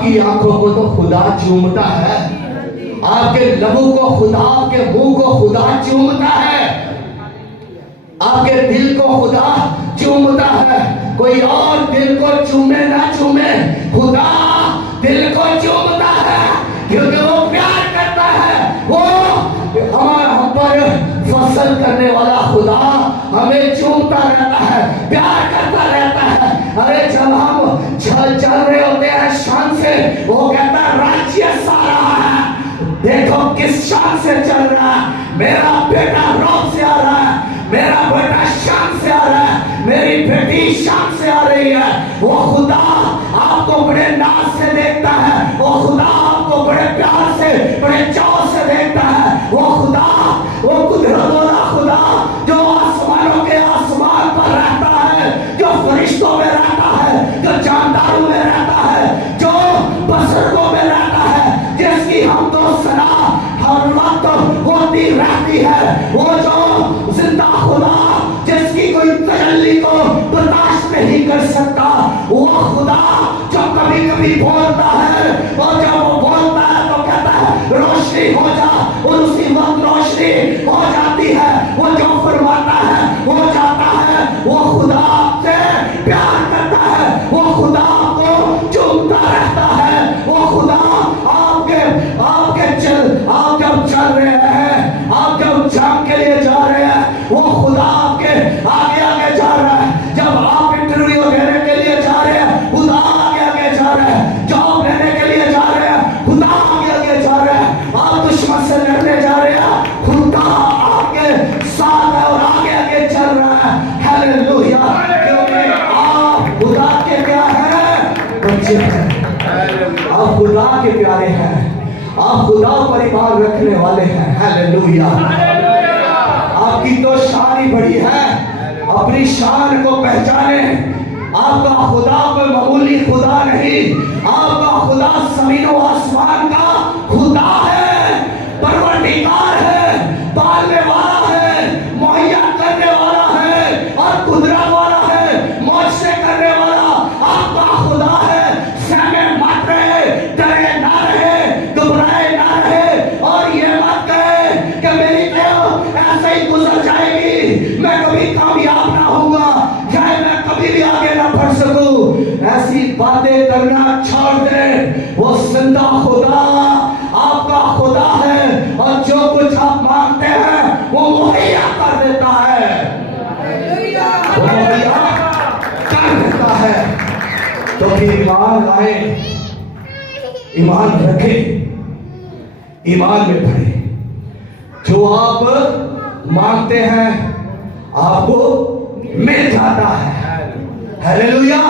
आपकी आंखों को तो खुदा चूमता है, आपके लबों को खुदा, आपके मुंह को खुदा चूमता है, आपके दिल को खुदा चूमता है। कोई और दिल को चूमे ना चूमे, खुदा दिल को चूमता है, क्योंकि वो प्यार करता है। वो हम पर फसल करने वाला खुदा हमें चूमता रहता है, प्यार करता रहता है। अरे जब हम चल रहे होते हैं शान से, वो कहता है राज्य सारा है, देखो किस शान से चल रहा है, मेरा बेटा रौब से आ रहा है, मेरा बेटा शान से आ रहा है, मेरी बेटी शान से आ रही है। वो खुदा आपको बड़े नाज से देखता है, वो खुदा आपको बड़े प्यार से, बड़े चाव से देखता है। वो खुदा, वो कुदरत वाला खुदा जो आसमानों के आसमान पर रहता है, जो फरिश्तों में रहता है, जो जानदारों में रहता है, जो बसरकों में रहता है, जिसकी हम तो सना हर वक्त होती रहती है। वो जो जिंदा खुदा, जिसकी कोई तजल्ली को बर्दाश्त नहीं कर सकता, वो खुदा जो कभी कभी बोलता है, और जब वो बोलता है तो कहता है रोशनी हो जा, और उसी वक्त रोशनी हो जाती है। वो जो फरमाता है हो जाता है। वो खुदा आपसे प्यार करता है, वो खुदा आपको चूमता रहता है। वो खुदा आप जब चल रहे हैं, आप जब जाम के लिए जा रहे हैं, वो खुदा आपके आगे आगे जा रहा है। जब आप इंटरव्यू देने के लिए जा रहे हैं, खुदा आगे आगे जा रहे हैं। जॉब लेने के लिए जा रहे हैं, खुदा आगे आगे जा रहे हैं। आप दुश्मन से लड़ने जा रहे हैं, खुदा आपके साथ है और आगे आगे चल रहा है। हालेलुया, क्योंकि आप खुदा के क्या है, बच्चे हैं, आप खुदा के प्यारे हैं, आप खुदा परिवार रखने वाले हैं। हालेलुया, आपकी तो शान ही बड़ी है, अपनी शान को पहचाने। आपका खुदा कोई मामूली खुदा नहीं, आपका खुदा जमीनों आसमान का खुदा है, परवरदिगार है, पालने वाला है, मुहैया करने वाला है, और कुदरत वाला है, मौज से करने वाला आपका खुदा है। सहमे मत रहे, डरे ना रहे, घबराए ना रहे, और ये मत कहे कि मेरी तो ऐसे ही गुजर जाएगी, मैं कभी कामयाब ना होऊंगा, चाहे मैं कभी भी आगे ना बढ़ सकूं। ऐसी बातें करना छोड़ दे। वो जिंदा खुदा आपका खुदा है, और जो कुछ आप मांगते हैं वो मुहैया कर देता है, वो मुहैया कर देता है। तो फिर ईमान लाए, ईमान रखे, ईमान में बढ़े। जो आप मांगते हैं आपको मिल जाता है। हालेलुया।